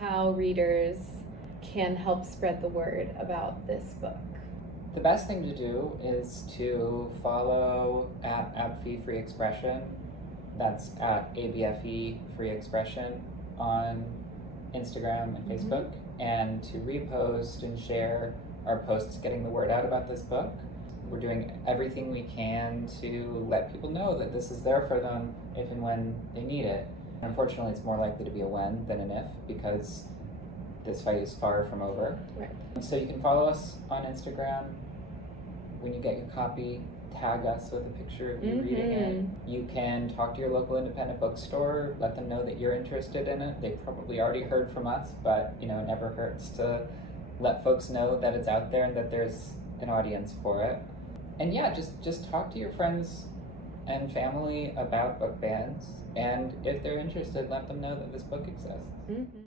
How readers can help spread the word about this book. The best thing to do is to follow at ABFE Free Expression. That's at ABFE Free Expression on Instagram and Facebook, and to repost and share our posts getting the word out about this book. We're doing everything we can to let people know that this is there for them if and when they need it. Unfortunately, it's more likely to be a when than an if, because this fight is far from over. Right. So you can follow us on Instagram. When you get your copy, tag us with a picture of you reading it. You can talk to your local independent bookstore, let them know that you're interested in it. They probably already heard from us, but it never hurts to let folks know that it's out there and that there's an audience for it. And yeah, just talk to your friends and family about book bans, and if they're interested, let them know that this book exists.